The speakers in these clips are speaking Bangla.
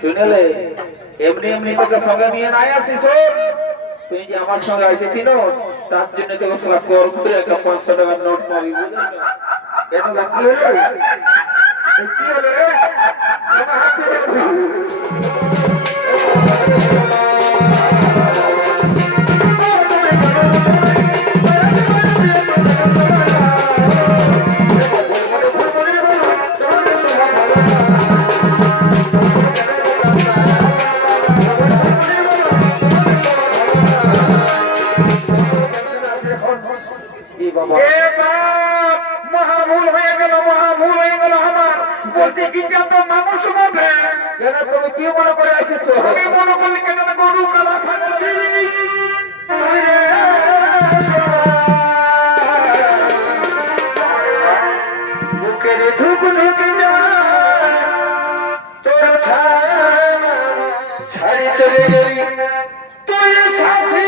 শুনলে এমনি এমনি তোকে সঙ্গে নিয়ে নাই আসিস তুই যে আমার সঙ্গে আসিস তার জন্য তোকে সব কর করে একটা 500 টাকার নোট পাবি বুঝলি এটা কি হলো কি হলো রে আমার হাতে মহাভুল হয়ে গেল আমার বলতে কি মানুষ হবে তুমি কি মনে করে এসেছো আমি মনে করলি কেন গরু খাচ্ছি বুকের ধুক ধুকে যায় তোর ছাড়ি চলে গেলি তোর সাথে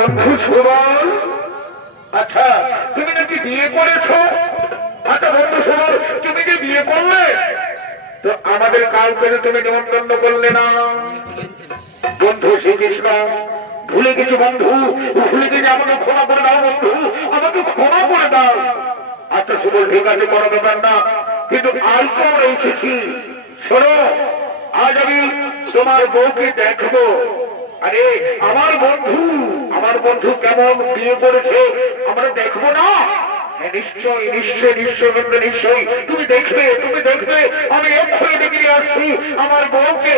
বন্ধু সুবল, আচ্ছা তুমি নাকি বিয়ে করেছো? আচ্ছা বন্ধু সুবল, তুমি যে বিয়ে করলে তো আমাদের কাউকে তুমি নিমন্ত্রণ করলে না। বন্ধু শ্রীকৃষ্ণ, ভুলে গেছি বন্ধু, ভুলে গেছি, আমাকে ক্ষমা করে দাও বন্ধু, আমাকে ক্ষমা করে দাও। আচ্ছা সুবল, ঠিক আছে, কোনো ব্যাপার না, কিন্তু আজ তো আমরা এসেছি, শোনো, আজ আমি তোমার বউকে দেখবো। আরে আমার বন্ধু কেমন বিয়ে করেছে আমরা দেখবো না? নিশ্চয় নিশ্চয় নিশ্চয় বন্ধু, নিশ্চয়ই তুমি দেখবে, তুমি দেখবে। আমি এক্ষুনি ডেকে নিয়ে আসছি আমার বউকে।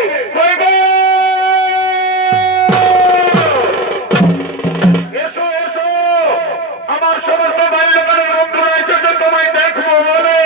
এসো এসো, আমার সমস্ত বাল্যকালের বন্ধুরা এসেছে তোমায় দেখবো বলে।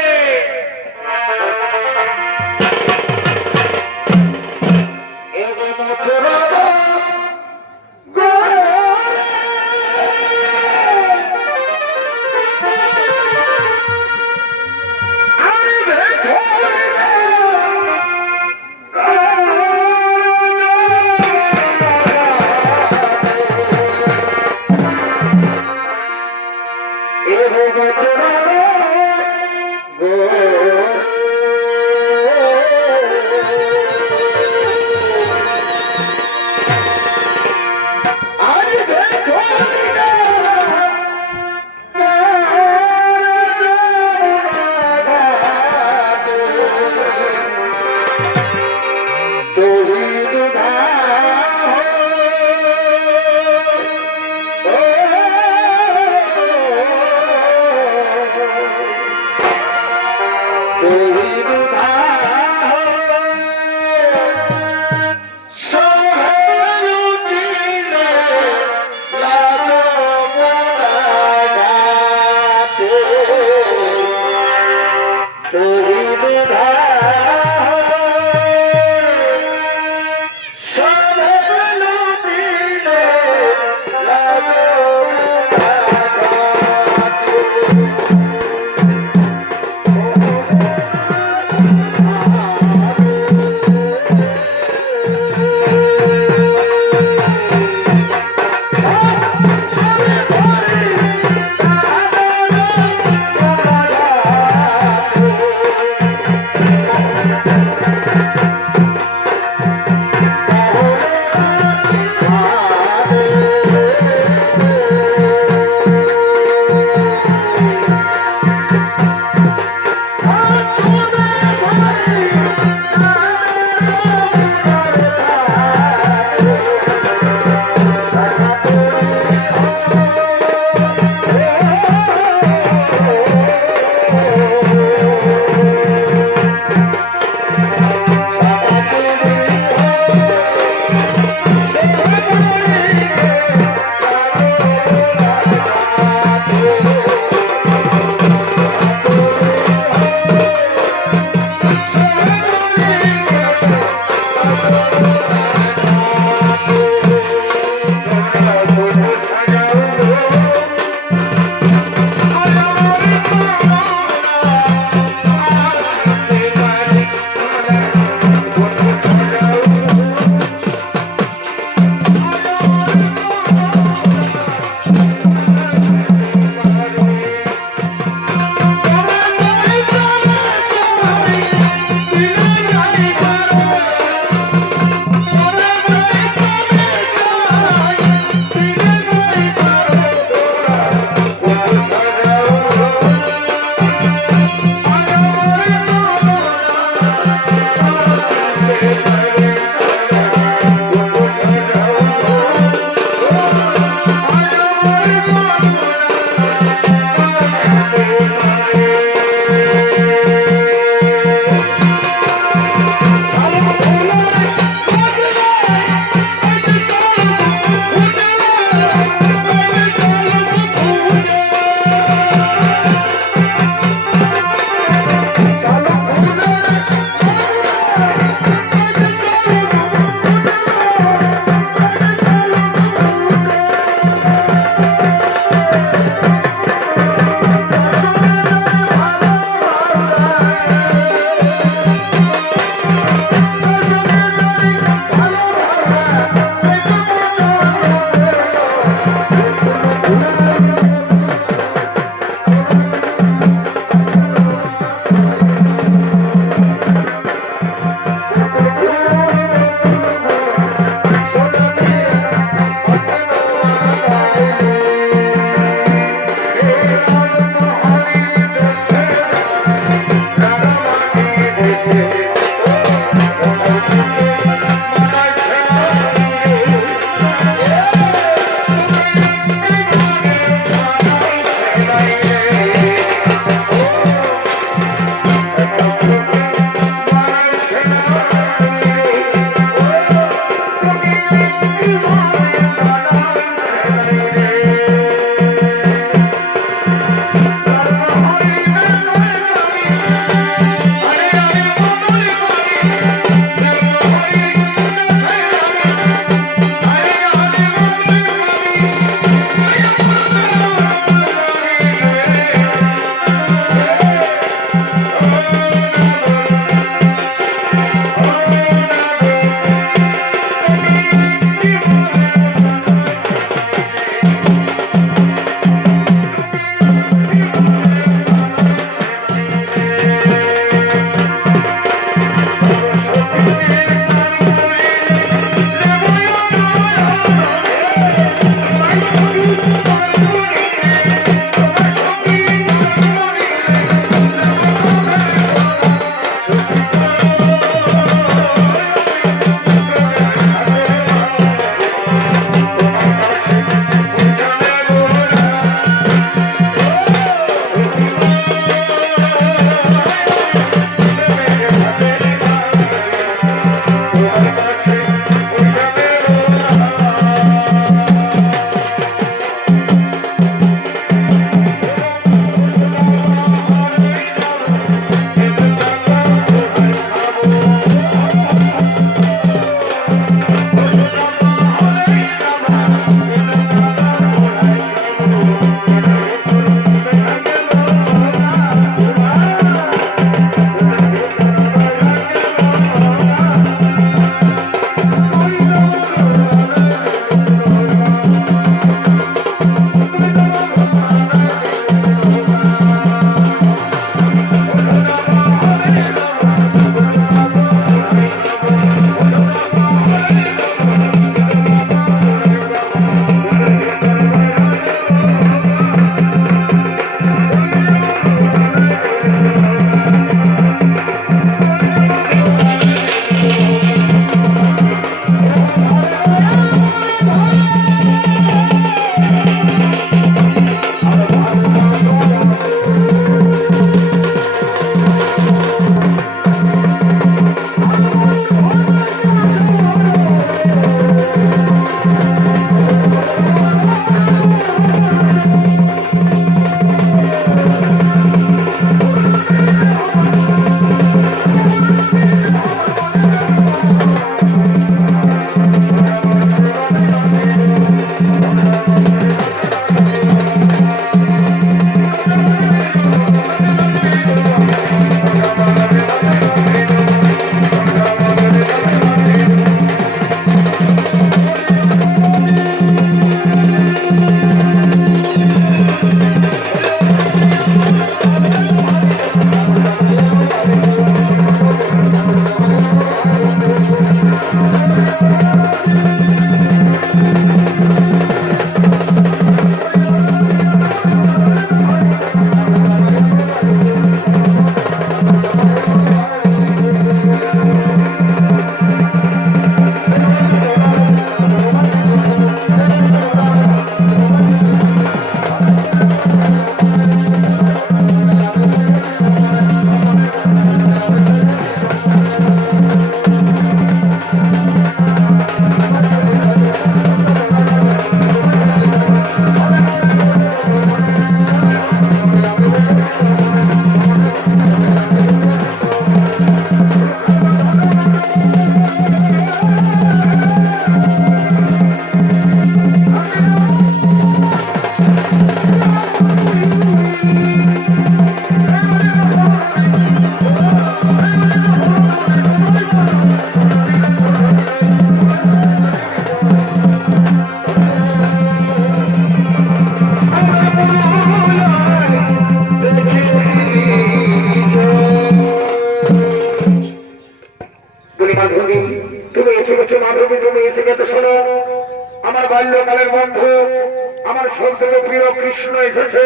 সব থেকে প্রিয় কৃষ্ণ এসেছে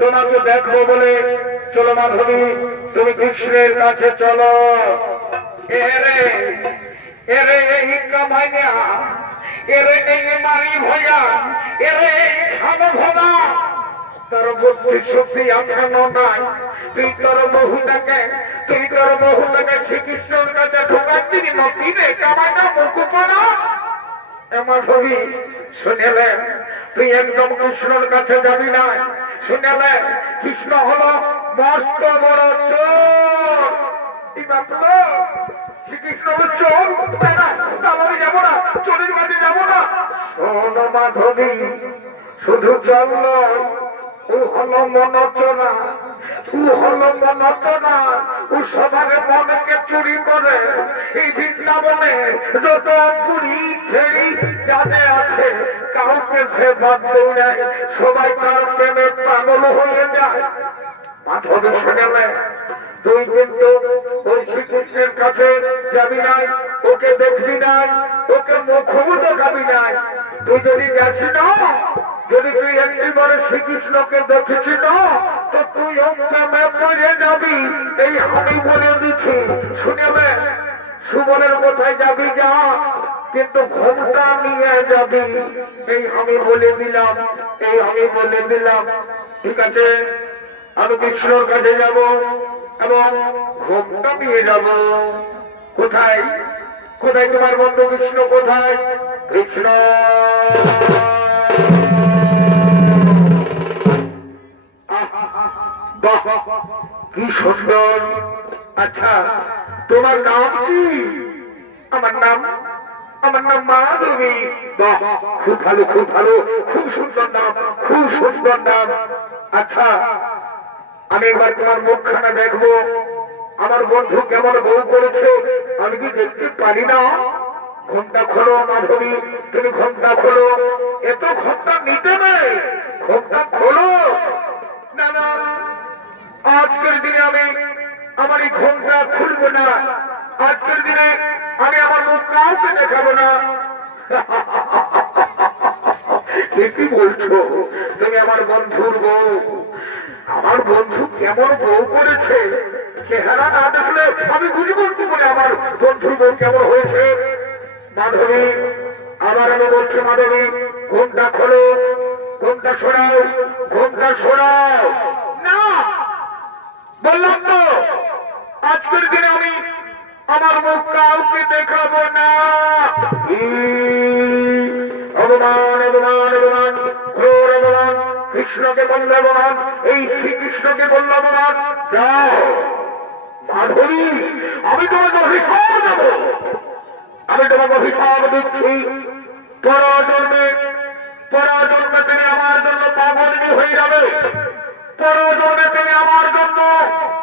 তোমাকে দেখবো বলে। চলো মাধবী, তুমি কৃষ্ণের কাছে চলো। এরে এরে এই কামাইয়া, এরে এই মারি ভয়া, এরে এই খানো ভবা, তোর বুদ্ধি শক্তি এখনো নাই। তুই তোর বহুটাকে শ্রীকৃষ্ণের কাছে ঢোকার দিন নদীরে কামাইনা মুকুপনা। মাধবী শুনেলেন তুই একদম কৃষ্ণের কাছে যাবি না। শুনেলেন কৃষ্ণ হলো মস্ত বড় চোর। শ্রীকৃষ্ণ চোর, আমি যাবো না, চোরের কাছে যাবো না। শোন মাধবী, শুধু চল, ও হলো মনচনা, ও হলো মনচনা, ও সবার মনকে চুরি করে। এই বৃন্দাবনে যত চুরি ফেরি যাদের আছে কাউকে সে বাদ দেয়, সবাই তার প্রেমে পাগল হয়ে যায়। মাধবী শুনেলে তুই কিন্তু ওই শ্রীকৃষ্ণের কাছে যাবি নাই, ওকে দেখবি নাই, ওকে মুখও দেখাবি নাই। তুই যদি যাস না, যদি তুই একবারে শ্রীকৃষ্ণকে দেখেছি না, তো তুই প্রেমে পড়ে যাবি। এই আমি বলে দিচ্ছি, শুনেবে সুবলের কোথায় যাবি যা, কিন্তু ঘোমটা নিয়ে যাবি। এই আমি বলে দিলাম, এই আমি বলে দিলাম। ঠিক আছে, আমি কৃষ্ণর কাছে যাব এবং ঘোমটা নিয়ে যাব। কোথায় কোথায় তোমার বন্ধু কৃষ্ণ? কোথায় কৃষ্ণ? বাহ, কি সুন্দর। আচ্ছা, তোমার নাম কি? আমার নাম মাধবী। বাহ, খুব ভালো, খুব ভালো, খুব সুন্দর নাম, খুব সুন্দর নাম। আচ্ছা, আমি এবার তোমার মুখখানা দেখবো। আমার বন্ধু কেমন বউ করেছে আমি কি দেখতে পারি না? ঘোমটা খোলো মাধবী, তুমি ঘোমটা খোলো। এত ঘোমটা নিতে নেই, ঘোমটা খোলো। না না, আজকের দিনে আমি আমার এই ঘোমটা খুলবো না। আজকের দিনে আমি আমার মুখ কাউকে দেখাবো না। কি বলছো তুমি? আমার বন্ধুর বউ, আমার বন্ধু কেমন বউ করেছে, চেহারা না দেখলে আমি বুঝবো কি করে আমার বন্ধুর বউ কেমন হয়েছে। মাধবী, আবার আমি বলছি মাধবী, ঘোমটা খোলো, ঘোমটা সরাও, ঘোমটা সরাও। না, বললাম তো আজকের দিনে আমি আমার মুখ কাউকে দেখাবো না। অপমান, অপমান, অপমান, ঘোর অপমান। কৃষ্ণকে বললে অপমান, এই শ্রীকৃষ্ণকে বললে অপমান। যাও মাধবী, আমি তোমাকে অভিশাপ দেব, আমি তোমাকে অভিশাপ দিচ্ছি। পরজন্মে তুমি আমার জন্য পাগলিনী হয়ে যাবে। পরজন্মে তুমি আমার জন্য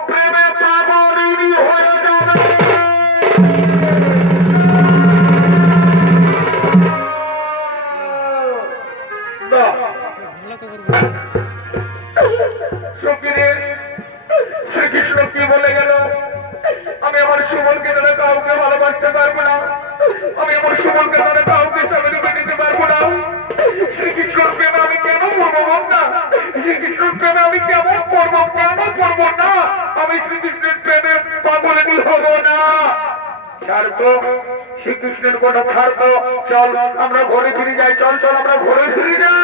প্রেমে পাগলিনী হয়ে যাবে। শ্রীকৃষ্ণ কি বলে গেল? আমি আমার সুমনকে ধরে কাউকে ভালোবাসতে পারবো না, আমি আমার সুমনকে ধরে কাউকে সামনে রূপে নিতে পারবো না। শ্রীকৃষ্ণর প্রেমে আমি কেন পড়বো না? শ্রীকৃষ্ণর প্রেমে আমি কেমন পড়বো, কেন পড়বো না? আমি শ্রীকৃষ্ণের প্রেমে পাগলিনী হব না। ছাড়তো শ্রীকৃষ্ণের কোন ছাড়তো। চল আমরা ঘরে ফিরে যাই, চল চল আমরা ঘরে ফিরে যাই।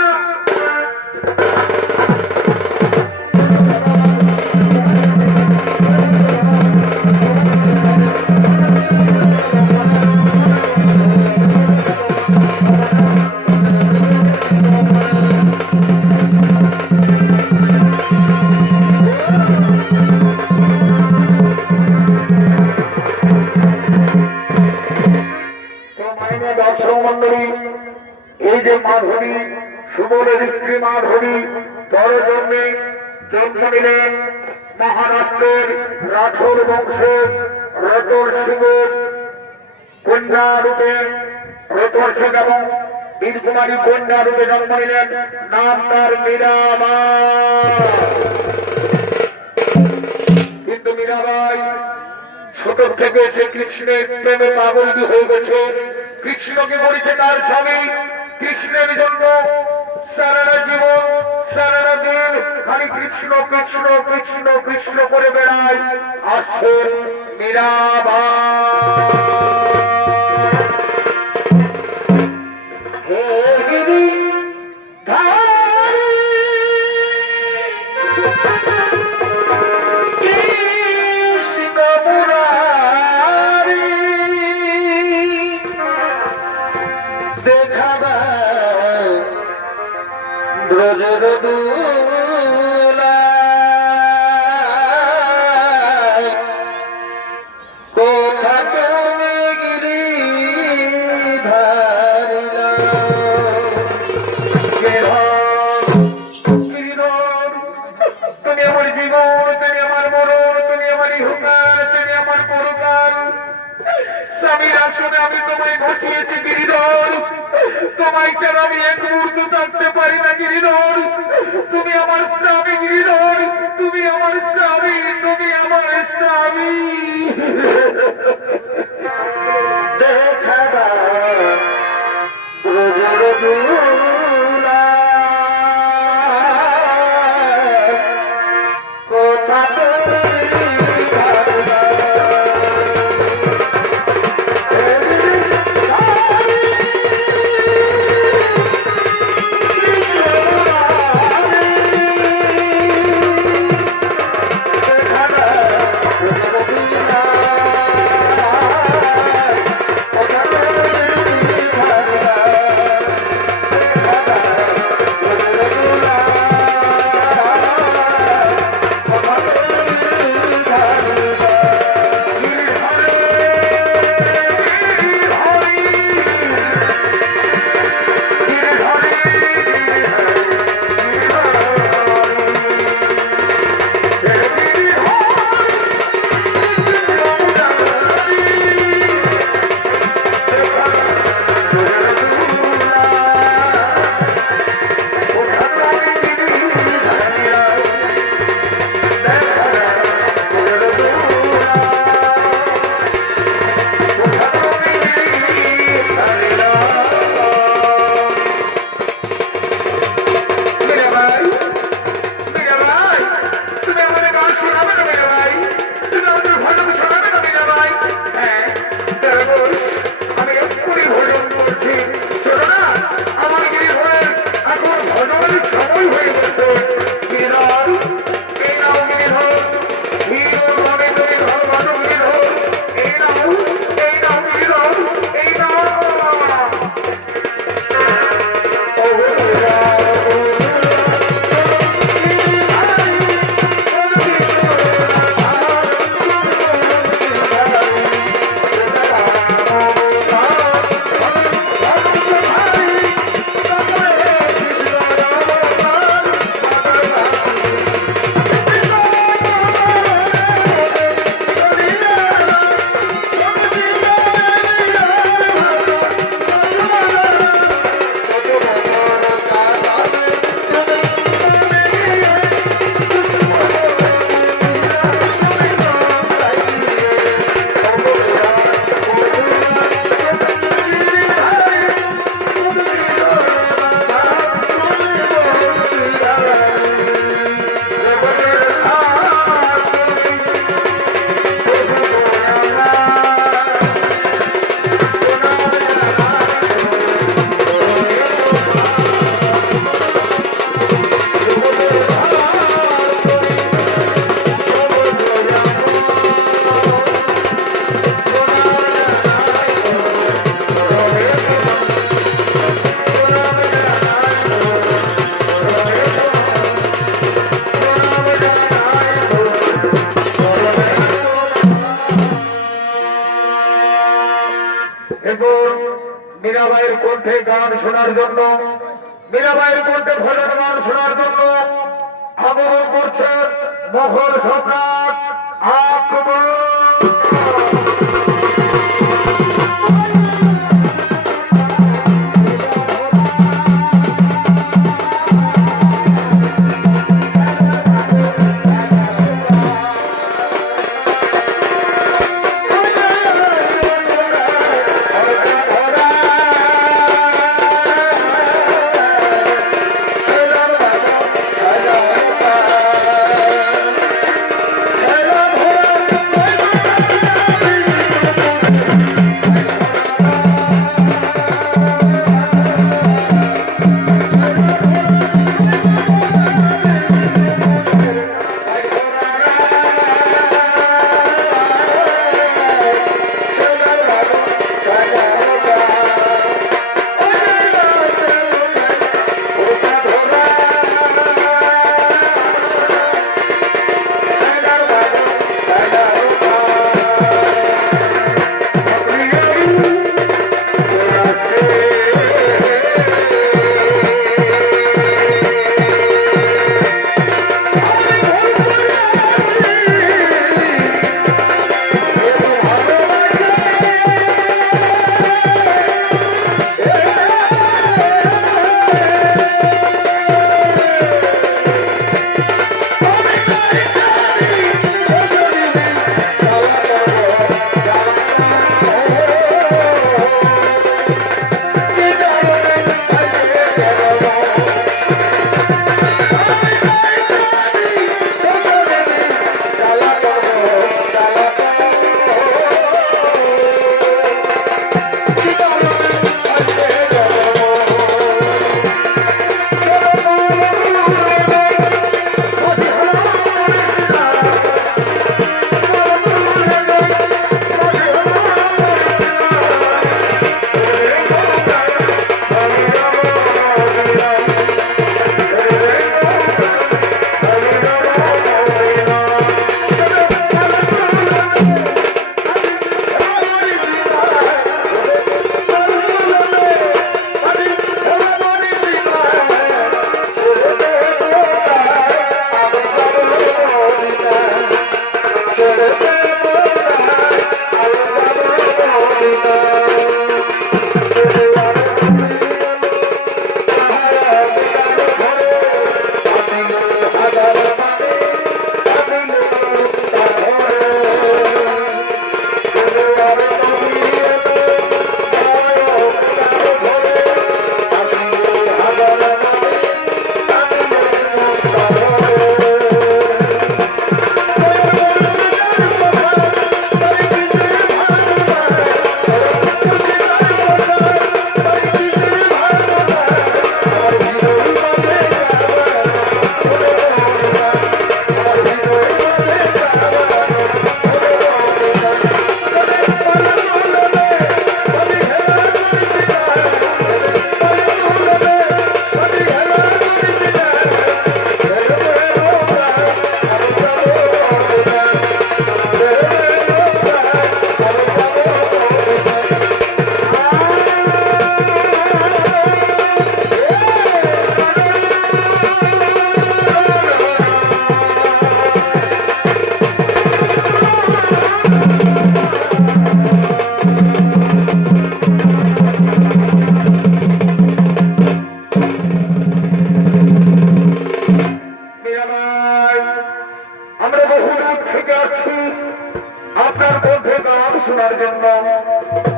এই যে মাধবী, সুবলের স্ত্রী মাধবী, তোর জন্মে জন্ম নিলেন মহারাষ্ট্রের রাঠোর বংশের রতর সিংহ কন্যা রূপে, রতর সিং এবং বীরকুমারী কন্যা রূপে জন্ম নিলেন। নাম তার মীরাবাই। কিন্তু মীরাবাই ছোট থেকে সে কৃষ্ণের প্রেমে পাগল হয়ে গেছে। কৃষ্ণকে করেছে তার স্বামী, কৃষ্ণের জন্য সারাটা জীবন সারাটা দিন খালি কৃষ্ণ কৃষ্ণ কৃষ্ণ কৃষ্ণ করে বেড়ায় আসছেন মীরাবাই। হে গিরি ধারী কৃষ্ণ মুরারি দেখা দাও ব্রজের দুলায় কোথা তুমি গিরিধারিলা তুমি আমার জীবন তুমি আমার মরণ তুমি আমার ইহকাল তুমি আমার পরকাল স্বামীর আসনে আমি তোমায় ঘটিয়েছি গিরিধর তোমায় ছাড়া আমি এক মুহূর্ত থাকতে পারি না গিরিধর তুমি আমার স্বামী গিরিধর তুমি আমার স্বামী তুমি আমার স্বামী দেখা দাও ব্রজের দুলায় কোথা তুমি মীরাবাইয়ের কণ্ঠে গান শোনার জন্য মীরাবাইয়ের কণ্ঠে ভজন গান শোনার জন্য আগমন করছেন মোগল সম্রাট আকবর। কণ্ঠে গান শোনার জন্য।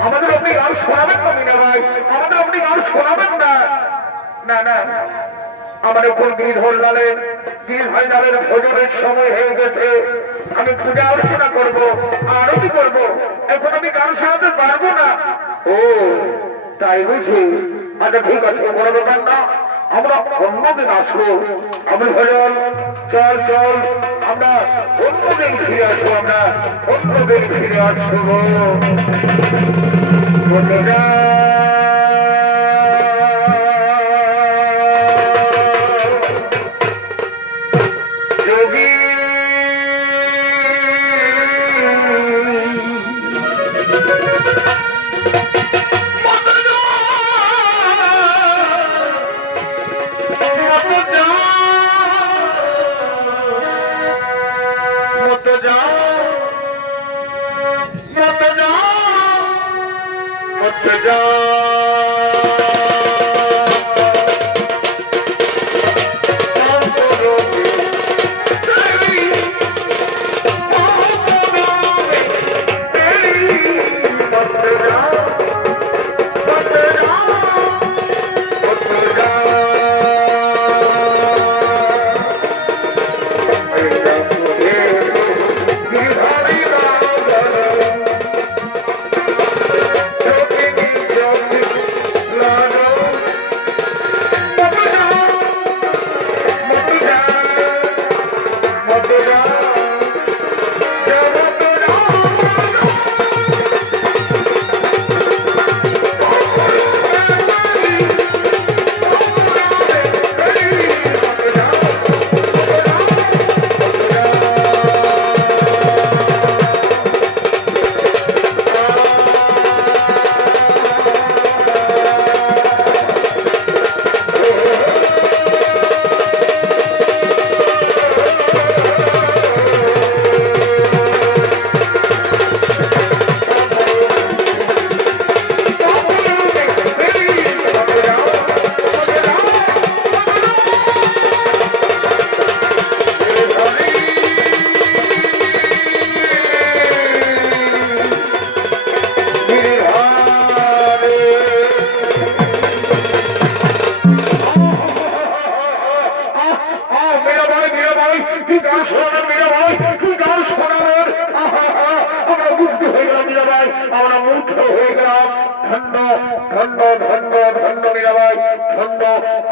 আমাদের আপনি গান শোনাবেন না মিনা ভাই, আমাদের আপনি গান শোনাবেন না। না না, আমার এখন গিরিধর লালের ভোজনের সময় হয়ে গেছে। আমি পূজা অর্চনা করবো, আরতি করবো, এখন আমি গান শোনাতে পারবো না। ও তাই বুঝি? আচ্ছা ঠিক আছে, বড় ব্যাপার না, আমরা অন্যদিন আসবো। আমি ভজন চল চল, আমরা অন্যদিন ফিরে আসবো, আমরা অন্যদিন ফিরে আসবো। যোগী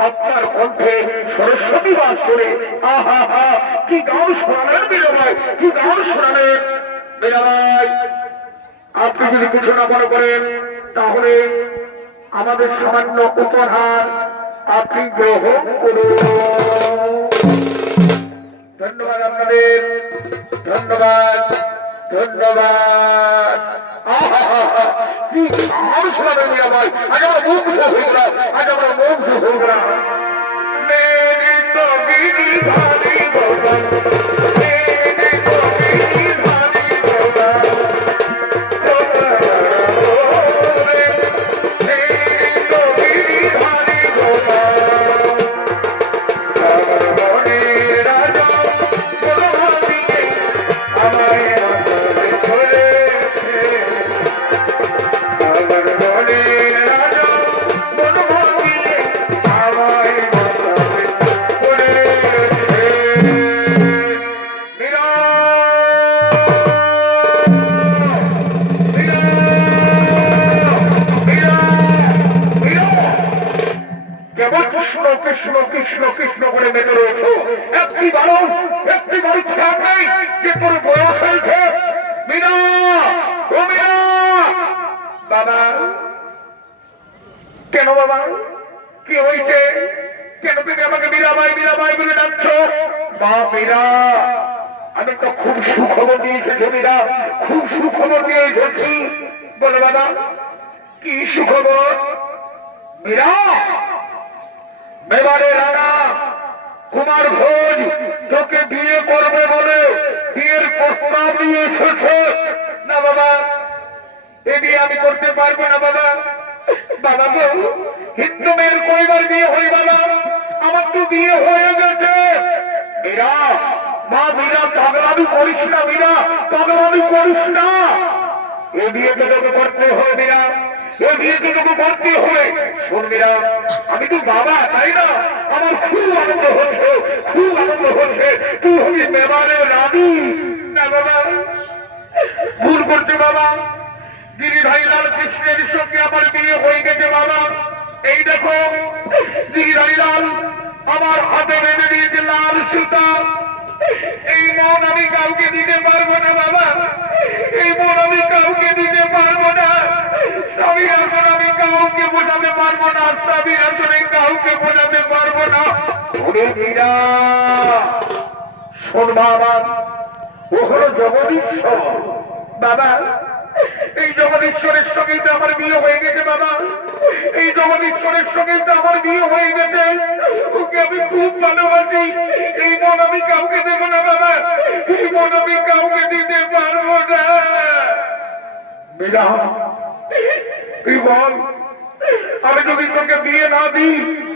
আপনার কণ্ঠে সরস্বতী বাস করে। আহা হা, কি গান শোনালেন মীরাবাই, কি গান শোনালেন মীরাবাই। আপনি যদি কিছু না মনে করেন তাহলে আমাদের সামান্য উপহার আপনি গ্রহণ করুন। ধন্যবাদ আপনাদের, ধন্যবাদ ধন্যবাদ। কি গান শোনাবেন মীরাবাই, আজ আমরা মুগ্ধ হয়ে গেলাম, আজ আমরা মুগ্ধ হয়ে গেলাম। মেরি তো বিধি ভারী ভগবান, মেরি তো বিধি ভারী ভগবান, মেরি তো বিধি ভারী ভগবান। আমার মনে রাজা বলবাদিকে আমায় মাথায় ধরেছে, আমার মনে রাজা বলবাদিকে আমায় মাথায় ধরেছে। মীরা মীরা মীরা মীরা কেবল কৃষ্ণ কৃষ্ণ কৃষ্ণ কৃষ্ণ করে মেতে রয়েছে। একটি বারো খেয়াল নেই যে তোর বয়স হয়েছে। মীরা, ও মীরা, বাবা কেন বাবা, কি হয়েছে? কেন তুমি আমাকে মীরাবাই মীরাবাই বলে ডাকছো? মা মীরা, আমি তো খুব সুখবর দিয়ে এসেছি মীরা, খুব সুখবর দিয়ে এসেছি। বলো বাবা, কি সুখবর? মীরা, মেবারে রানা কুমার ভোজ তোকে বিয়ে করবে বলে বিয়ের প্রস্তাব নিয়ে এসেছে। না বাবা, এ বিয়ে আমি করতে পারবো না বাবা। বাবা গো, হিন্দু মেয়ের কয়বার বিয়ে হয় বাবা? আমার তো বিয়ে হয়ে গেছে। মীরা, মা মীরা, পাগলামি করিস না মীরা, পাগলামি করিস না। এ বিয়ে তো তোকে করতে হবে মীরা, এ বিয়ে তো তোকে করতে হবে। শোন মীরা, আমি তো বাবা, তাই না? আমার খুব আনন্দ হচ্ছে, খুব আনন্দ হচ্ছে। তুই হবি মেবারে রানী। না বাবা, ভুল করছে বাবা। গিরিধারী লাল কৃষ্ণের সঙ্গে আমার বিয়ে হয়ে গেছে বাবা। এই দেখো গিরিধারী লাল আমার হাতে বেঁধে দিয়েছে লাল সুতা। এই মন আমি কাউকে দিতে পারবো না বাবা, এই মন আমি কাউকে দিতে পারবো না। স্বামীর আসলে আমি কাউকে বোঝাতে পারবো না, স্বামীর আসলে কাউকে বোঝাতে পারবো না। ওরে মীরা, শোন বাবা, ও হলো জগদীশ্বর বাবা। এই জগদীশ্বরের সঙ্গে তো আমার বিয়ে হয়ে গেছে বাবা, এই জগদীশ্বরের সঙ্গে তো আমার বিয়ে হয়ে গেছে। ওকে আমি খুব ভালোবাসি, এই মন আমি কাউকে দেবো না বাবা, এই মন আমি কাউকে দিতে পারবো না। মীরা, তুই বল, আমি যদি তোকে বিয়ে না দিই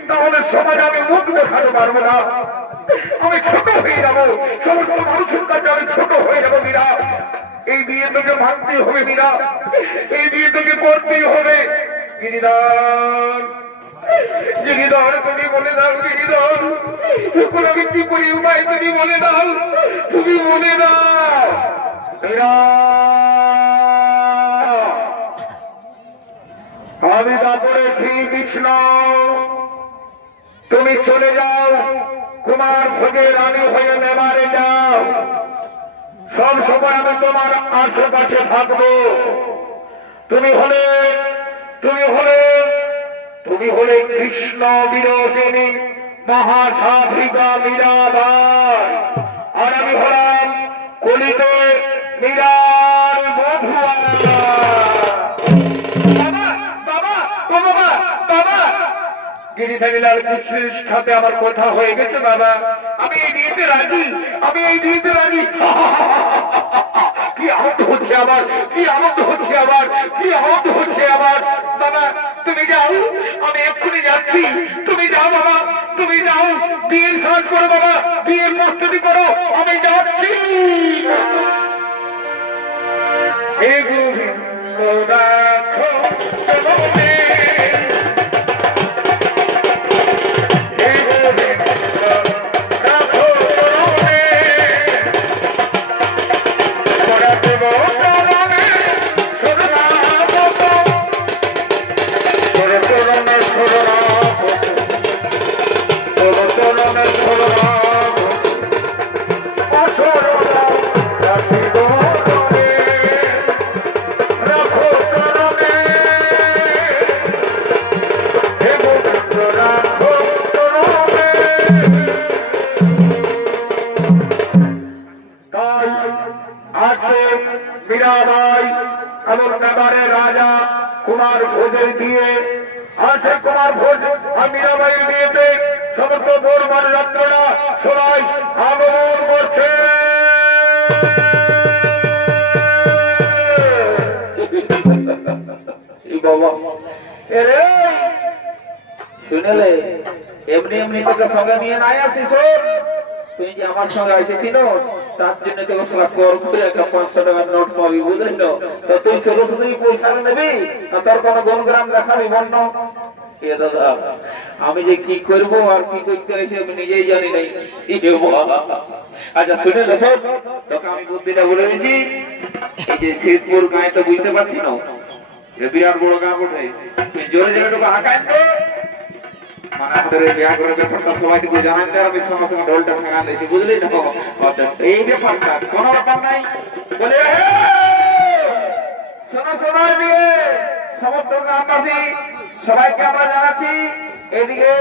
তাহলে সমাজে আমি মুখ দেখাতে পারবো না, আমি ছোট হয়ে যাবো, সমস্ত মানুষের কাছে আমি ছোট হয়ে যাবো। মীরা, এই বিয়ে তোকে ভাঙতেই হবে মীরা, এই বিয়ে তোকে করতেই হবে। গিরিধর, গিরিধর, তুমি বলে দাও গিরিধর, এখন আমি কি করি উপায় তুমি বলে দাও, তুমি বলে দাও। মীরা, আমি তারপরে শ্রীকৃষ্ণ, তুমি চলে যাও, কুমার ভোগের রানী হয়ে মেবারে যাও। সব সময় আমি তোমার আশেপাশে থাকবো। তুমি হলে কৃষ্ণ বিরোধিনী মহাসাধিকা মীরাবাই, আর আমি হলাম কলিতে মীরার মধুয়া। গিরিধারী লাল কৃষ্ণের সাথে আমার কথা হয়ে গেছে বাবা, আমি এই বিয়েতে রাজি, আমি এই বিয়েতে রাজি। কি আনন্দ হচ্ছে আমার, কি আনন্দ হচ্ছে আমার, কি আনন্দ হচ্ছে আমার। বাবা তুমি যাও, আমি এক্ষুনি যাচ্ছি। তুমি যাও বাবা, তুমি যাও, বিয়ের সাজ করো বাবা, বিয়ের প্রস্তুতি করো, আমি যাচ্ছি। হে গোবিন্দ রাখো মীরাবাই এবং মেবারে রাজা কুমার ভোজের বিয়ে আছে। কুমার ভোজ আর মীরাবাইয়ের বিয়েতে সমস্ত দরবার যাত্রীরা সবাই আগমন করছে। বাবা এরে শুনেলে, এমনি এমনি তোকে সঙ্গে নিয়ে নাই আসিস। তুই যে আমার সঙ্গে এসেছিল তার জন্য তোকে সব কর করে একটা 500 টাকার নোট পাবি, বুঝলি তো? তো তুই শুধু শুধুই পয়সা নেবি না, তোর কোনো গুণগ্রাম দেখাবি বন্য? এ দাদা, আমি যে কি করবো আর কি করতে হয়েছে আমি নিজেই জানি নাই। আচ্ছা শুনে লো সব, তোকে আমি বুদ্ধিটা বলে দিয়েছি। এই যে শীতপুর গায়ে তো বুঝতে পারছি না, বিরাট বড় গাঁ বটে, তুই জোরে জোরে টোকা হাঁকায় তো, মানে আমাদের এই বিয়া করে ব্যাপারটা সবাইকে জানান দেয়, আমি সঙ্গে সঙ্গে ঢোলটা ঠেকা দিয়েছি, বুঝলি না? আচ্ছা এই ব্যাপারটা কোনো ব্যাপার নাই বলে শোনো, সময় দিয়ে সমস্ত গ্রামবাসী সবাইকে আমরা জানাচ্ছি। এদিকে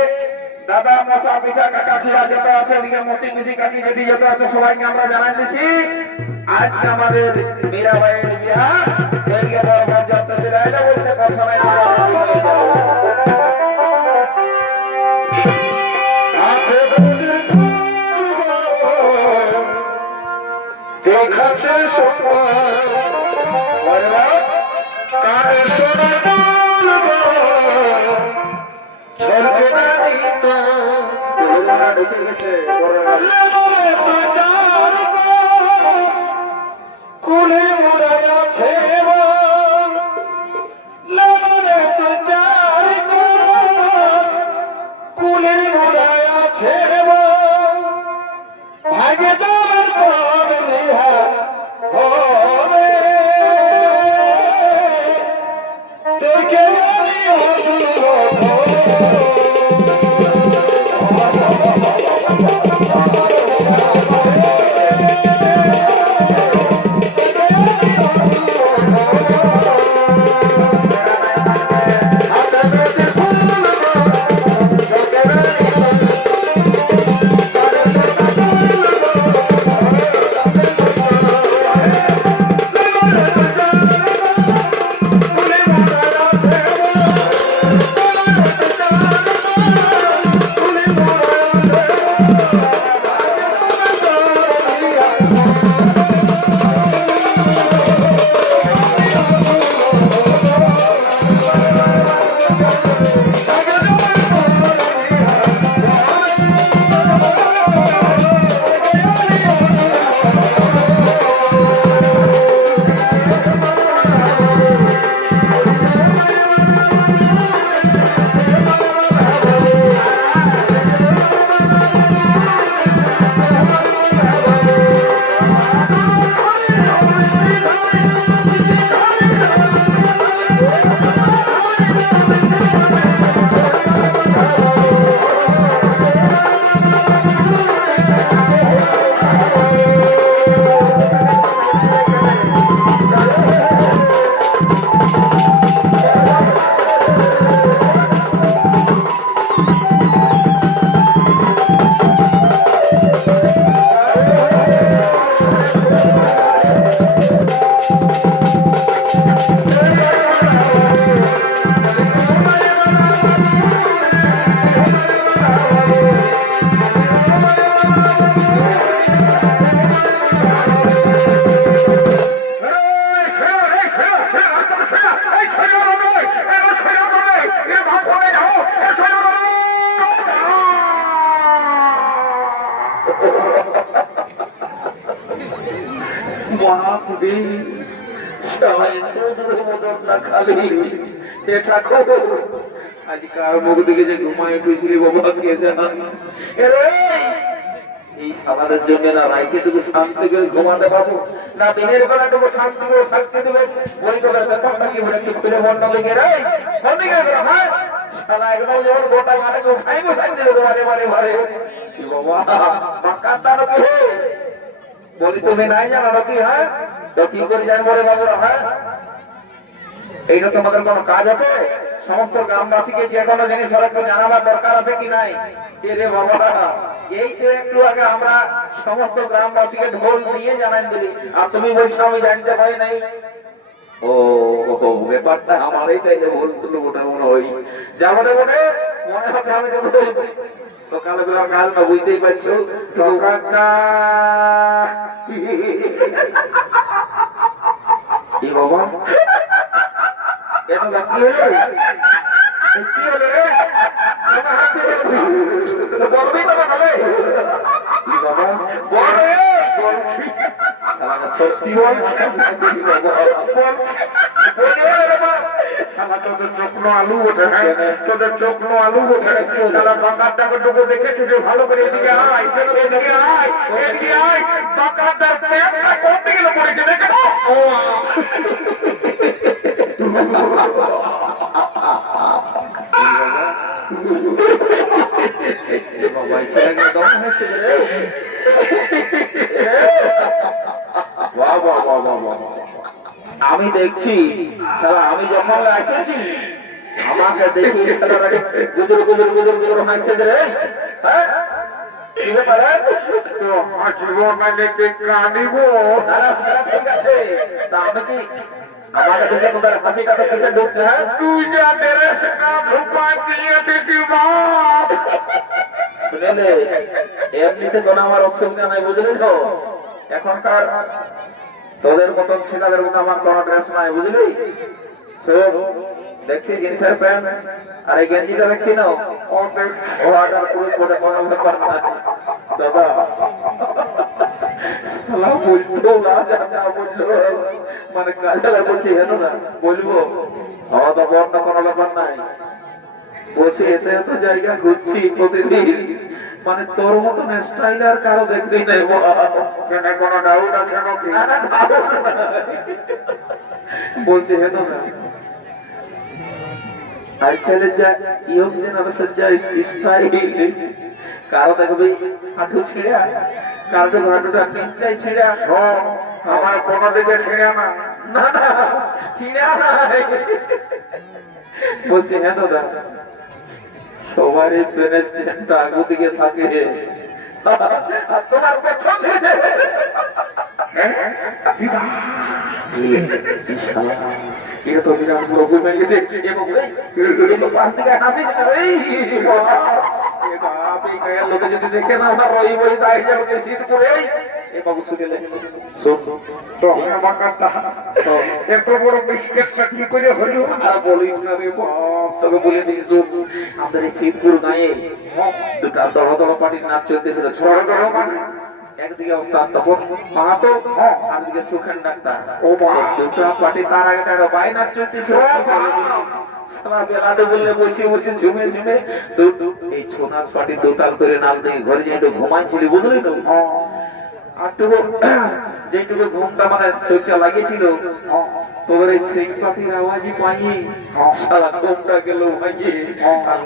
দাদা মশা পিসা কাকা খুড়া যত আছে, এদিকে মসি পিসি কাকি যদি যত আছে সবাইকে আমরা জানাই দিচ্ছি আজকে আমাদের মীরাবাইয়ের বিয়া। এদিকে বড় যত ছিল এটা বলতে কথা নাই, দেখাচ্ছে কানে শোনা ঢুকে গেছে কুলের মোড়ায় আছে বাপরে সবাই তো মদনটা খালি এ ঠাকুর আজ কার মুখ দিকে যে ঘুমায় শুয়েছিলি বাবা কে জানান এই সালাদের জন্য না রাইতেটুকু শান্তি করে ঘুমাতে পাবো না দিনের বেলাটুকু শান্তি করে থাকতে দেবে ওই তোদের ব্যাপারটা কি বলে একটু খুলে মন লেগে রে বন্ধ করে দিলাম হ্যাঁ সালা একদম যেমন গোটা গানে উঠাই বসাই দিল বারে বারে বারে বাবা বাঁকার দানো কি হে বলি তুমি নাই জানো নাকি হ্যাঁ তো কি করে জানবো রে বাবুরা হ্যাঁ এইটা তোমাদের কোনো কাজ আছে সমস্ত গ্রামবাসীকে যে কোনো জিনিস একটু জানাবার দরকার আছে কি নাই রে বাবা এই তো একটু আগে আমরা সমস্ত গ্রামবাসীকে ঢোল দিয়ে জানাই দিলি আর তুমি বলছো আমি জানতে পারি নাই ও ব্যাপারটা আমারই তাই যে বলছিল ওটা মনে হয় যেমন মনে হচ্ছে আমি সকালবেলার কাজ না বুঝতেই পারছো কি বাবা এটা কি হলো কি হলো রে বলবি তো বাবা কি বাবা বল রে সারা ষষ্ঠী বল তোদের চোখনো আলু ওঠে তোদের চোখনো আলু ওঠে তারা বাঁকারটাকে টুকু দেখেছি যে ভালো করে এদিকে আয় এদিকে আয় এদিকে আয় বাঁকারটার প্যান্টটা কোন দিকে পড়েছে দেখে আমি দেখছি সারা আমি যখন এসেছি আমাকে দেখি গুজর গুজর গুজর গুজর হাসছে রে হ্যাঁ কি ব্যাপার তো হাসিব মানে কাঁদিব দাদা সেটা ঠিক আছে তা আমি কি আমাকে দেখে তোদের হাসিটা তো কিসে ঢুকছে হ্যাঁ তুই যা মেরে সেটা ধোপা দিয়ে দিতি বাপ বুঝলে এমনিতে কোনো আমার অসুবিধা নাই বুঝলি তো এখনকার তোদের মতন ছেলেদের মতো আমার কোনো ড্রেস নাই বুঝলি সব দেখছি জিন্সের প্যান্ট আর এই গেঞ্জিটা দেখছি না ও আটার পুরো করে কোনো ব্যাপার না দাদা বুঝলো না বুঝলো মানে কাজটা বলছি হেন না বলবো আমার তো বড় কোনো ব্যাপার নাই বলছি এতে এত জায়গা ঘুরছি প্রতিদিন মানে তোর মতন স্টাইল আর কারো দেখতেই নাই কোনো ডাউট আছে নাকি বলছে হেন না আজকালের যা ইয়ং জেনারেশন যা স্টাইল কারো দেখবে হাঁটু ছিঁড়া, কারো দেখবে হাঁটুটা নিচটাই ছিঁড়া। আমার কোনো দিকে ছিঁড়ে না। না না ছিঁড়া নাই। বলছি হ্যাঁ দাদা, সবারই পেনের চেনটা আগু দিকে থাকে, আর তোমার পেছন দিকে। এটা তো বিরাট বড় ভুল হয়ে গেছে। এবং পাশ থেকে হাসিস না রে। বাপ, এই গায়ের লোকে যদি দেখে না আমার রই বই দাঁড়িয়ে যাবে শীত করে। এ বাবু শুনে এত বড় বিস্কেটটা কি করে হলো? আর বলিস না রে বাপ, তবে বলে দিস আমাদের এই শীতপুর গায়ে দুটা দড় দড় পার্টির নাচ চলতেছিল। ঝড় দড় পার্টি একদিকে অবস্থা তখন মাহাতো, আরেকদিকে সুখেন ডাক্তার। ও দুটা পার্টি তার আগে তার বাই নাচ চলতেছিল। বেলাতে বললে বসে বসে ঝুমে ঝুমে এই ছোনার পার্টি দোতাল করে নাল থেকে ঘরে যে একটু ঘুমাইছিলি, বুঝলি তো? আরটুকু যেটুকু ঘুমটা মানে চোখটা লাগিয়েছিল, তোর এই সেই পাখির আওয়াজই পাইনি, সারা ঘুমটা গেল ভাইয়ে। আর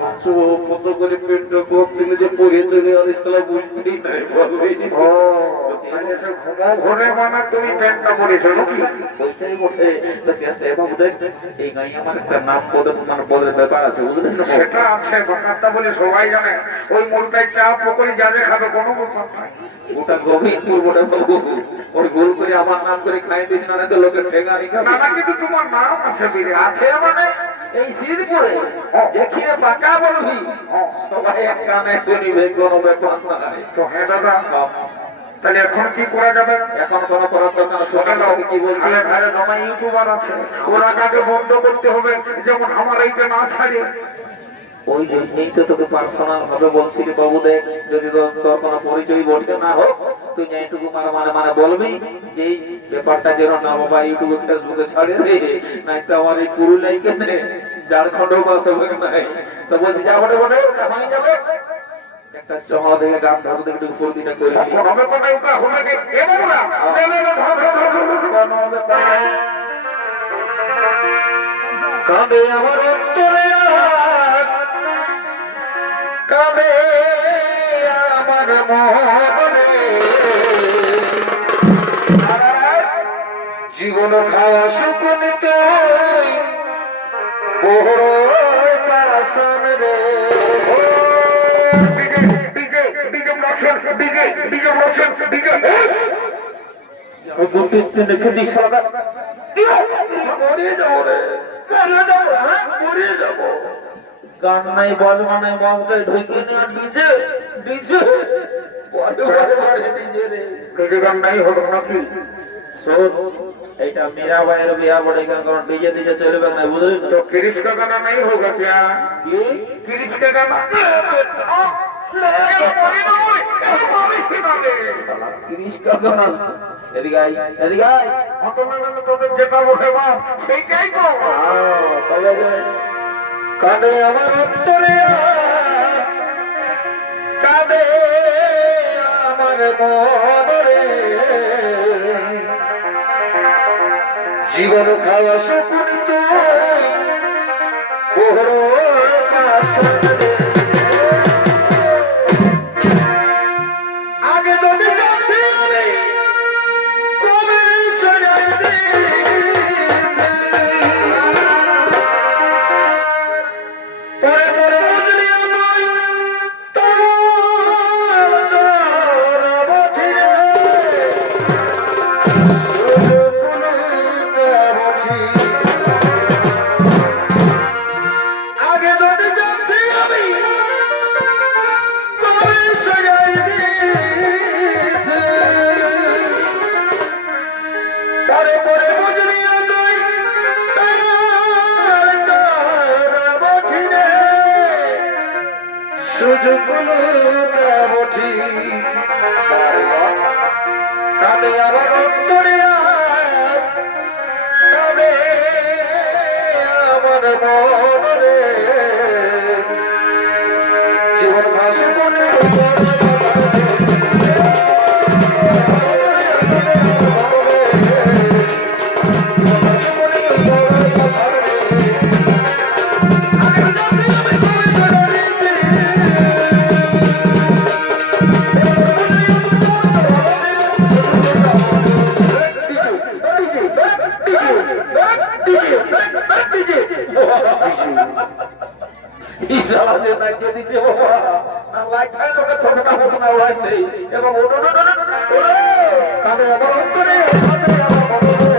কত করে পেটটা কোপ দিলে যে পড়ে চলে আসে সালা বুঝতেই নাই বলবে। ঘরে মানা তুমি প্যান্টটা পরেছো নাকি? বলতেই বটে, বাবু দেখ এই গাই আমার একটা নাম পদের মানে পদের ব্যাপার আছে, বুঝলেন না? সেটা আছে, বাকারটা বলে সবাই জানে। ওই মুরটাই চা পকড়ি যা খাবে কোনো ব্যাপার নাই। ওটা গোবিন্দপুর বটে বাবু, ওই গোল করে আমার নাম করে খাই দিস না, তো লোকের ঠেঙ্গা রেখা। না কিন্তু তোমার নাম আছে আছে মানে এই শীতপুরে যেখানে পাকা বলবি সবাই এক কানে শুনিবে, কোনো ব্যাপার নাই। তো হ্যাঁ দাদা, তাহলে এখন কি করা যাবে? এখন কোনো করার দরকার সকাল কি বলছি, ঘরে জমা ইউটিউবার আছে, ওরা কাকে বন্ধ করতে হবে, যেমন আমার এইটা না ছাড়ে। ওই জন্যই তো তোকে পার্সোনাল ভাবে বলছিলি বাবু, দেখ যদি তোর কোনো পরিচয় বলতে না হোক, তুই এইটুকু মানে বলবি যে এই ব্যাপারটা যেন না বাবা ইউটিউবে ফেসবুকে ছাড়ে রে, নাই তো আমার এই পুরুলিয়ায় কেনে ঝাড়খণ্ড বাস হবে নাই। তো বলছি যাবো বলে হয়ে যাবে, একটা চমা দেখে গান ধরো দেখে একটু ফুর্তিটা করে হবে কোথায় ওটা হবে কি? এবং না কাঁদে আমার অন্তরে, কাঁদে আমার মনে, জীবন খাওয়া শুকুন তুই বড় পাশন রে। গান নাই বাজনা নাই, বাবুটাই ঢুকে না ডিজে ডিজে ডিজে গান নাই হবে নাকি? শোন, এইটা মীরা ভাইয়ের বিয়া বড়ে গান, কারণ ডিজে ডিজে চলবে না, বুঝলি তো 30 का गाना नहीं होगा क्या? কি 30 का गाना 30 কা গান। এদিকে আই, এদিকে আই। তোদের যেটা বলে বাপ সেইটাই তো। কাঁদে আমার অন্তরে, কাঁদে আমার মনে, জীবন খাওয়া শুকুন তুই বড় পাশন রে। আগে যদি জানতে আমি কবে সরাই দিতে, পরে পরে বুঝলি আমায় তোর চরণবধি রে। আগে যদি জানতে আমি কবে সরাই দিতে, পরে পরে বুঝলি তুই তোর চরণবধি রে। সুযোগ বঠি কাঁদে আমার অন্তরে, কাঁদে আমার মনে, জীবন ভাসু মনে ধরে এবং কাঁদে আমার অন্তরে কাঁদে আমার মনে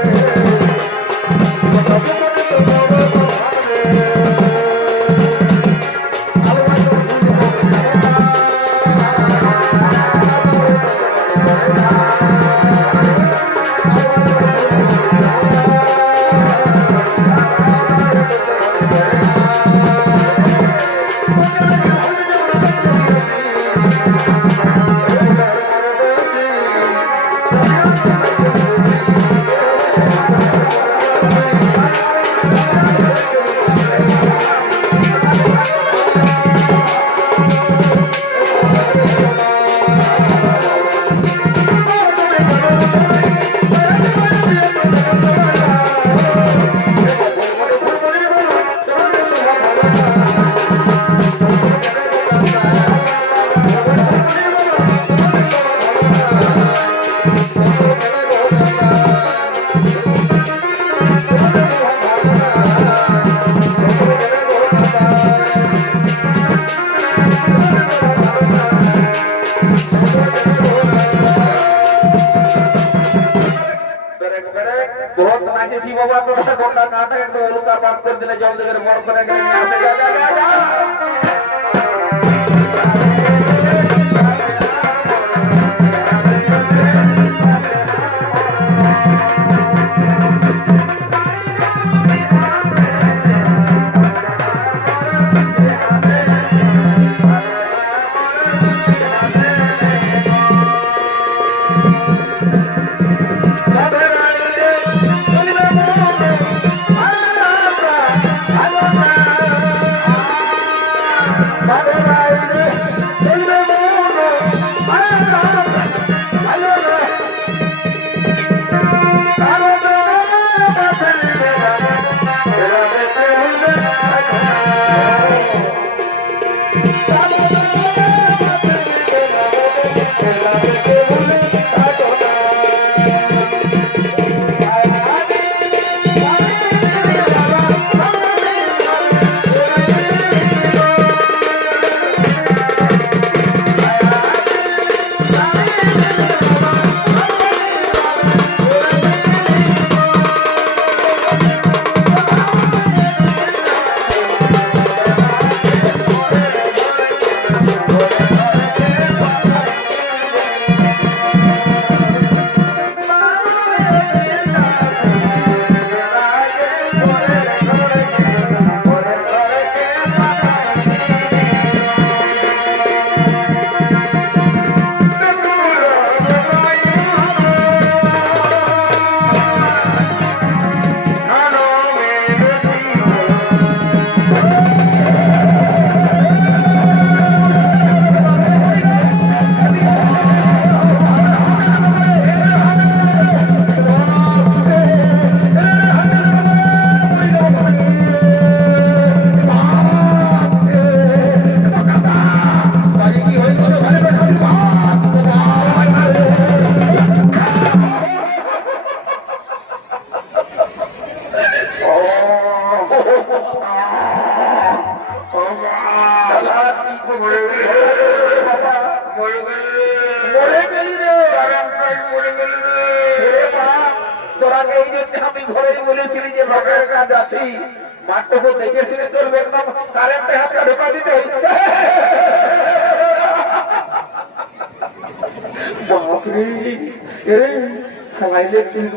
बहुत नाचे छी बाबा तो गोटा काटे तो उल्का बात कर दिले जल्द कर मोर करे के नाचे जा जा जा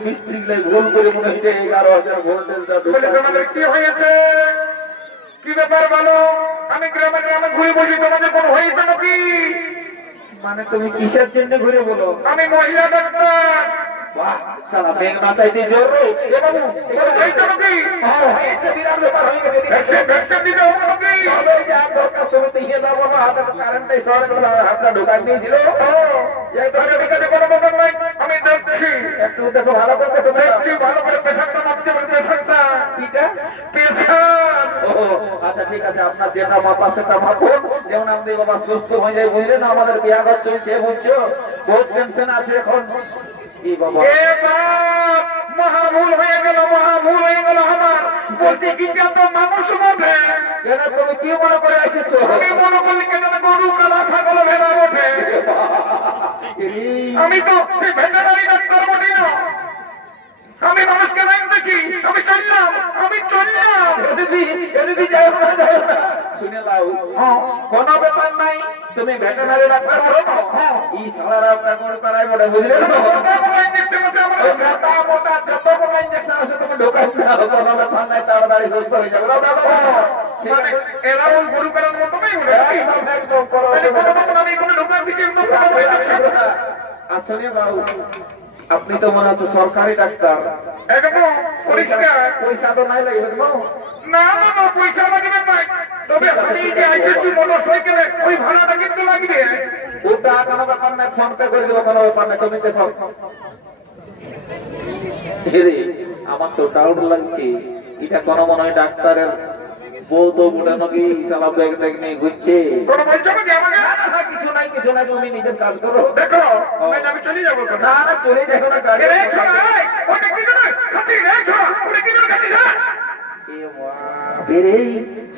मिस्त्री गोल করে মনে হচ্ছে 11,000 ভোল্টেজ কি হয়েছে কি ব্যাপার বলো আমি গ্রামে গ্রামে ঘুরে বলি তোমাদের কোন হয়েছে নাকি মানে তুমি কিসের জন্য ঘুরে বলো আমি মহিলা ডাক্তার বাহ সালা বেগ নাচাইতে জোর রে এ বাবু এগুলো হয়েছে নাকি হ্যাঁ হয়েছে বিরাট ব্যাপার হয়ে গেছে দেখতে দিতে হবে নাকি চলো যা দরকার শুনতে গিয়ে দাও বাবা হাতে কারেন্টটাই সরে গেল হাতটা ঢোকা দিয়েছিল এই ধরে ভিতরে কোনো ব্যাপার নাই আমি দেখছি একটু দেখো ভালো করে দেখো দেখছি ভালো করে পেশাবটা মাপতে বলতে পেশাবটা কিটা পেশাব ও আচ্ছা ঠিক আছে আপনার যেটা মাপা সেটা মাপুন যেমন আমাদের বাবা সুস্থ হয়ে যায় বুঝলেন আমাদের বিয়াঘর চলছে বুঝছো বহুত টেনশন আছে এখন কি বাবা এ বাপ মহাভুল হয়ে গেল আমার বলছি কিন্তু এত মানুষ বটে কেন তুমি কি মনে করে এসেছো? আমি মনে করলি কেন গরু কালা ছাগল ভেড়া বটে আমি তো সেই ভেটেনারি ডাক্তার বটি না আমি মানুষকে লাইন দেখি আমি চললাম এদিদি যাও না শুনে লাও কোনো ব্যাপার নাই তুমি ভেটেনারি ডাক্তার বলো ই সালারা আপনার তারাই বড় বুঝলে না মোটা মোটা যত মোটা ইনজেকশন আছে তুমি ঢোকাই দাও কোনো ব্যাপার নাই তাড়াতাড়ি সুস্থ হয়ে যাবে দাও এরা ওই গরু কালার মতো নাই একদম করো আমি কোনো ঢোকার দিকে আসলে বাবু আপনি তো মনে হচ্ছে সরকারি ডাক্তার একদম পরিষ্কার পয়সা তো নাই লাগবে তো না পয়সা লাগবে না তবে আমি যে আইছি মোটরসাইকেলে ওই ভাড়াটা কিন্তু লাগবে ওটা কোনো ব্যাপার নাই ফোন পে করে দেবো কোনো ব্যাপার নাই তুমি দেখো আমার তো ডাউট লাগছে এটা কোনো মনে হয় ডাক্তারের বউ তো বুড়া নাকি সালা ব্যাগ ব্যাগ নিয়ে ঘুরছে কোনো বলছো না যে আমাকে কিছু নাই তুমি নিজের কাজ করো দেখো আমি চলে যাবো না চলে যাবো না গাড়ি রে ছোড়া ওটা কি জানো খাচ্ছি রে ছোড়া ওটা কি জানো খাচ্ছি না বেরে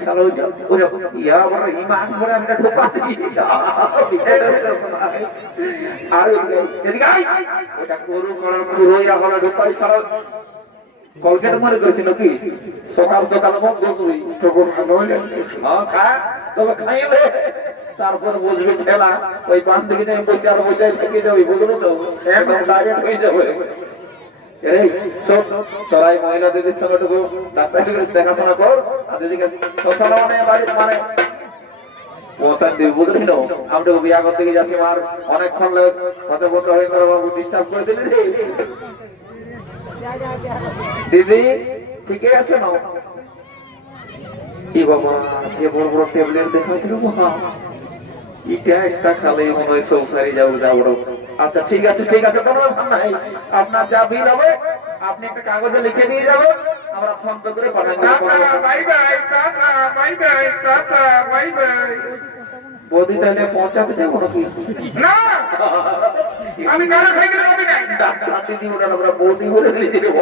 সালো ওরে ইয়া বড় ইমাস বড় আমরা ঢোকাচ্ছি আর এদিকে আই ওটা করু করু খুরইয়া বড় ঢোকাই সালো কলকাতা মনে করেছি নাকি সকাল সকাল মত বসবি তখন ভালো হইলে হ্যাঁ খা তবে খাইবে তারপর বুঝবি খেলা ওই বান দিকে যাই বসে আর বসে থেকে যাবি বুঝলো তো একদম ডাইরেক্ট হয়ে যাবে এই সব তোরাই মহিলা দিদির সঙ্গে টুকু ডাক্তার দেখাশোনা কর আর দিদিকে শোষণ মানে বাড়ি মানে পৌঁছান দিবি বুঝলি না আমি তো বিয়া করতে গিয়ে যাচ্ছি আর অনেকক্ষণ বছর হয়ে গেল বাবু ডিস্টার্ব করে দিলি রে দিদি ঠিকই আছে না কি বাবা যে বড় বড় ট্যাবলেট দেখাইছিল এটা একটা খালি মনে হয় সংসারে যাবো আচ্ছা ঠিক আছে কোনো ব্যাপার নাই আপনার যা বিল হবে আপনি একটা কাগজে লিখে নিয়ে যাবেন আমরা ফোন পে করে পাঠান bye bye tata bye bye tata bye bye বৌদি তাহলে পৌঁছাতে যাবো নাকি না আমি গানা খাই গেলে হবে না ডাক্তার দিদি ওটা আমরা বৌদি বলে লিখে দেবো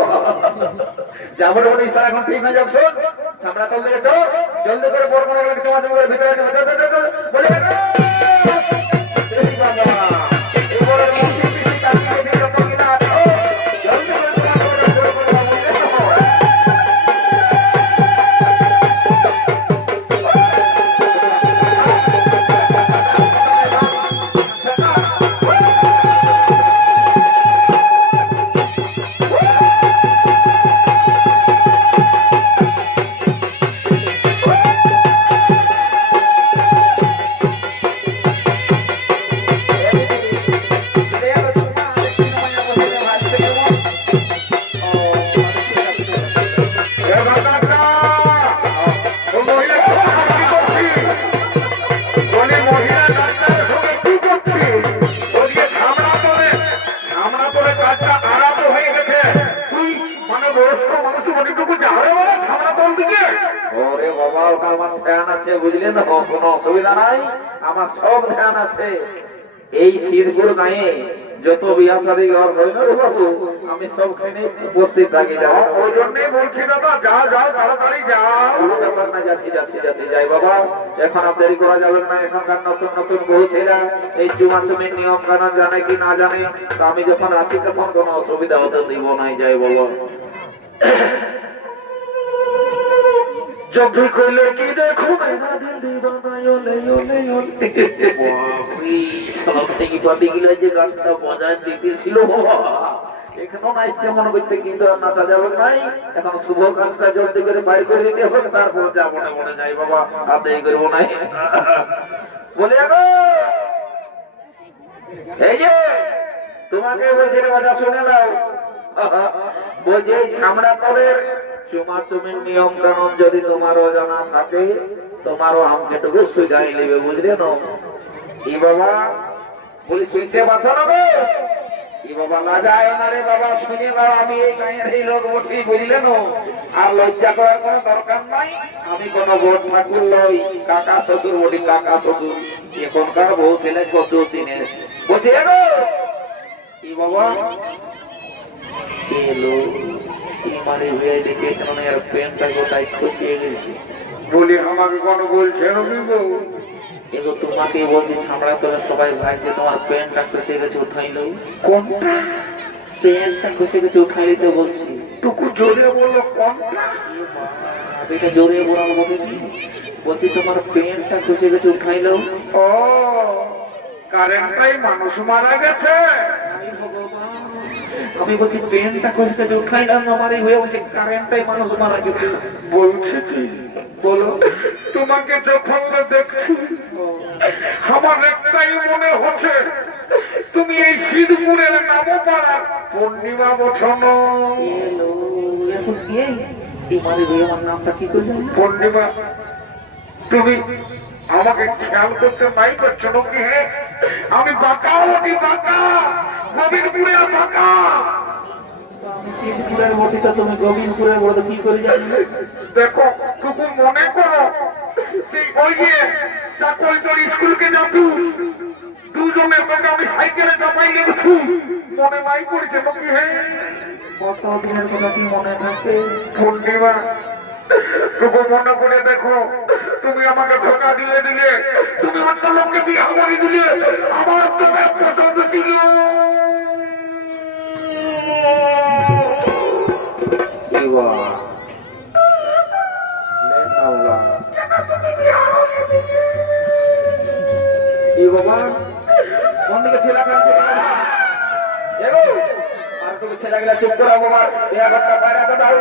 যাবো বলে ইস্তার এখন ঠিক হয়ে যাবে শোন সামনে তোল দিকে চল জলদি করে বড় বড় চমা চমা করে ভিতরে বলে বুঝলেন না কোনো অসুবিধা নাই আমার সব ধ্যান আছে এই শীতপুর গায়ে যত বিয়া শাদী ঘর হয় না রে বাবু আমি সবখানে উপস্থিত থাকি যাবো ওই জন্যই বলছি দাদা যাও তাড়াতাড়ি যাও কোনো ব্যাপার না যাচ্ছি যাই বাবা এখন আর দেরি করা যাবে না এখনকার নতুন নতুন বউ ছেলে এই চুমাচুমির নিয়ম কানুন জানে কি না জানে তো আমি যখন আছি তখন কোনো অসুবিধা হতে দিব নাই যাই বাবা जब भी कोई लड़की देखो मेरा दिल दीवाना ओले ओले ओले বাপরে শালা সেই পাটি গিলা যে গানটা বাজায় দিতেছিল বাবা এখনো নাচতে মনে করতে কিন্তু নাচা যাবে নাই এখন শুভ কাজটা জলদি করে বাইর করে দিতে হবে তারপর যাব না মনে যাই বাবা আর দেরি করব না বলে আগো এই যে তোমাকে বলছি রে বাজা শুনে নাও বলছে ছামড়া তলের চুমাচুমির নিয়ম কানুন যদি তোমার অজানা থাকে তোমারও আমাকে টুকু সুজাই নেবে বুঝলে না ই বাবা বলি শুনছে বাঁচানো গো ই বাবা না যায় না রে বাবা শুনি বাবা আমি এই গাঁয়ের এই লোক বটি বুঝলে না আর লজ্জা করার কোনো দরকার নাই আমি কোনো বোন ঠাকুর লই কাকা শ্বশুর বলি কাকা শ্বশুর এখনকার বউ ছেলে কত চিনে বলছি গো ই বাবা এলো মানে হয়ে দেখে কেন আর প্যান্টটা গোটাই খসিয়ে গেছে। বলি আমাকে কোনো বলছে রবি বউ? এগো তোমাকে বলছি ছামড়া তোলে সবাই ভাই যে তোমার প্যান্টটা খসে গেছে উঠাইলো। কোনটা? প্যান্টটা খসে গেছে উঠাই দিতে বলছি। টুকু জোরে বলো কোনটা? এটা জোরে বলার বলে কি বলছি তোমার প্যান্টটা খসে গেছে উঠাইলো। ও কারেন্টটাই মানুষ মারা গেছে। আমি বলছি প্যান্টটা খসে গেছে উঠাইলাম আমার এই হয়ে বলছে কারেন্টটাই মানুষ মারা গেছে। বলছি কি বলো তোমাকে যখন দেখছি আমার একটাই মনে হচ্ছে তুমি এই সিদ্ধপুরের নামও পাড়া পূর্ণিমা বসানো। এলো এখন কি এই মারে হয়ে আমার নামটা কি করে জানি? পূর্ণিমা তুমি আমাকে খেয়াল করতে নাই করছো নাকি? হ্যাঁ আমি বাঁকা ওটি বাঁকা গোবিন্দপুরের বাঁকা। আমি সিদ্ধপুরের বটিটা তুমি গোবিন্দপুরের বড় কি করে জানি? দেখো টুকু মনে করো সেই ওই যে চাকরি তোর স্কুলকে যাবো দুজনের তোকে আমি সাইকেলে চাপাই গেছি মনে নাই পড়ছে নাকি? হ্যাঁ কত দিনের কথা কি মনে থাকে? পূর্ণিমা টুকু মনে করে দেখো তুমি আমাকে ধোকা দিয়ে দিলে, তুমি অন্য লোককে বিয়ে করে দিলে, আমার তোমার পছন্দ ছিল। বাবা কোন দিকে ছেলে কাঁদছে? আর তুমি ছেলেগুলা চুপ করো বাবা, এ একটা বাইরে তো দাও।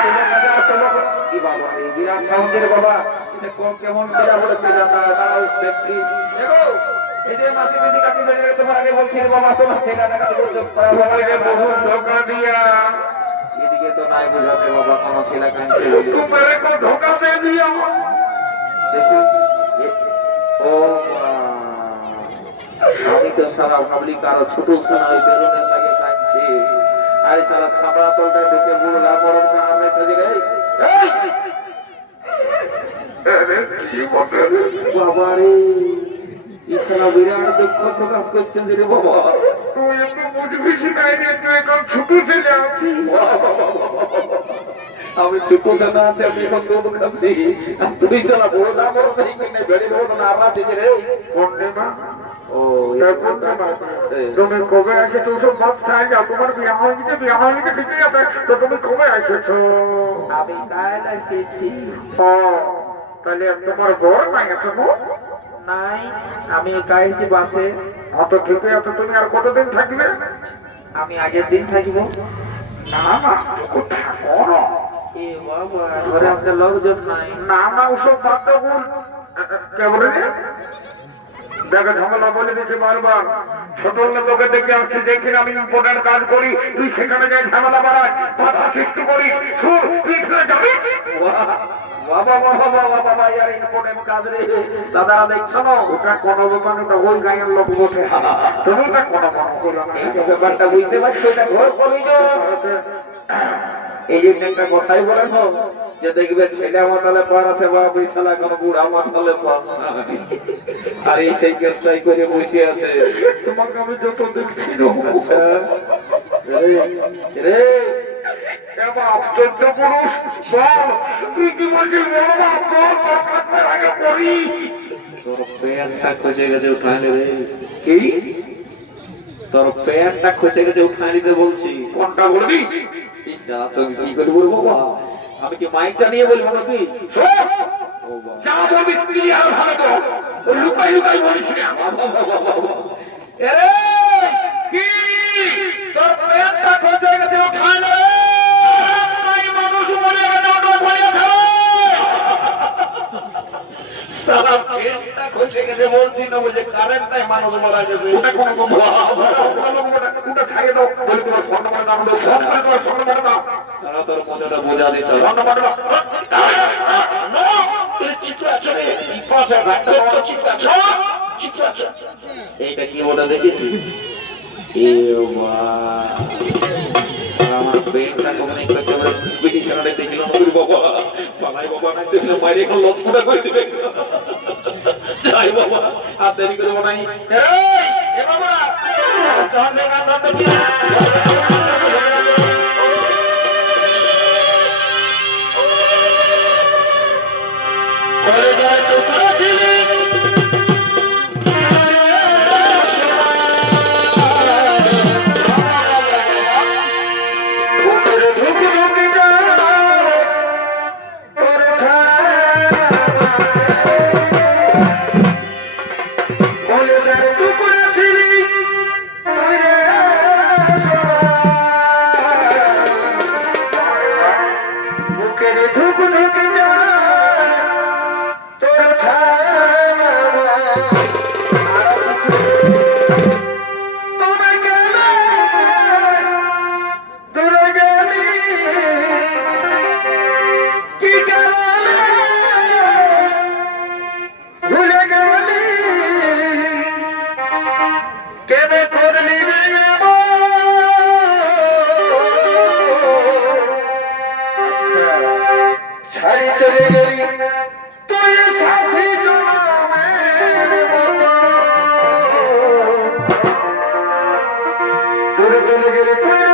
ছেলে কাজে আসো বাবা। কি বাবা এই বিরাট সাউন্ডের বাবা, এটা কেমন ছেলে বলে দাঁড়াও দেখছি। দেখো এই যে মাসি মাসি কাকি বেরিয়ে তোমার আগে বলছি বাবা শোনো ছেলেটাকে তো চুপ করা বাবা, তোমাকে বহু ধোকা দিয়া এদিকে তো নাই বুঝাতে বাবা কোনো ছেলে কাঁদছে। তোমারে কো ধোকা দে দিয়া দেখি ও আমি তো সারা ভাবলি কারো ছোট শোনা ওই বেরোনের লাগে কাঁদছে। আরে সারা ছাপড়া তোলটা ঢুকে বুড়লা বরণ কারণে চলে রে। বাবা রে ইসারা বিরাট দুঃখ প্রকাশ করছেন রে বাবা। তুই একটু বুঝবি শিখাইনি, তুই এখন ছোট ছেলে আছিস। আমি ছোট ছেলে আছে আমি এখন দুধ খাচ্ছি আর তুই সারা বড়লা বরণ কিনে বেড়ে দেবো না আর আছে রে। পূর্ণিমা ও তুমি কবে আসে তো সব ভাব চাই যাও, তোমার বিয়ে হয়ে গেছে ঠিকই আছে, তো তুমি কবে আসেছো? আমি কাল এসেছি। ও তাহলে তোমার ঘর নাই আছে নাই আমি কাইছি বাসে। অত ঠিকই আছে, তুমি আর কতদিন থাকবে? আমি আগের দিন থাকিব। না না থাকো না। এ বাবা ঘরে আপনার লোকজন নাই? না না ওসব বাদ দাও। কে বলে দেখো ঝামেলা বলে দিচ্ছে বারবার, ছোট লোকে দেখে আসছে দেখি আমি ইম্পর্টেন্ট কাজ করি, তুই সেখানে যাই ঝামেলা বাড়াই বাধা সৃষ্টি করি। তুই যাবি বাবা বাবা বাবা বাবা ইয়ার ইম্পর্টেন্ট কাজ রে দাদারা দেখছো না? ওটা কোনো দোকান, ওটা ওই গাঁয়ের লোক বসে, তুমি ওটা কোনো মনে করো না। এই ব্যাপারটা বুঝতে পারছি, এটা ঘর করি এই জন্য একটা কথাই বলেন যে দেখবে ছেলে মাতালে পার আছে বা বিশালা কোন বুড়া মাতালে পার আর এই সেই কেসটাই করে বসে আছে। তোমাকে আমি যত দেখছি আচ্ছা রে আশ্চর্য পুরুষ বল, তুই কি বলছিস? বড় বাপ বল আগে করি। তোর প্যান্টটা খসে গেছে উঠাইলে রে। কি তোর প্যান্টটা খসে গেছে উঠাই দিতে বলছি। কোনটা বলবি? কি করে বলবো বাবা? আমি কি মাইকটা নিয়ে বলবো নাকি? যা বলবি তুই আরো ভালো তো, লুকাই লুকাই বলিস না। কি তোর প্যান্টটা খসে গেছে উঠাইলে রে। মানুষ মনে গেছে প্যান্টটা খসে গেছে বলছি না, বলছে কারেন্ট নাই মানুষ মারা গেছে। ওটা কোনো ওটা খাইয়ে দাও, বলি তোমার ফোন নাম্বার নাম দাও, ফোন করে তোমার ফোন নাম্বার দাও। তোর মনেটা বোঝা দিস ফোন নাম্বার দাও। এইটা কি ওটা দেখেছি? আমার পেটটা কমে বিছানাটা দেখছিল বাবা পালাই বাবা না দেখলে মাইরে এখন লক্ষটা করে দিবে। যাই বাবা আর দেরি করবো নাই। বুকের ধুক ধুক যায় তোর খানা তোরা গেলে দূরে গেলি কি কারণে ভুলে গেলি কেনে করলি রে ছাড়ি চলে গেলি তুই সাথী জনমের মতো দূরে চলে গেলি তুই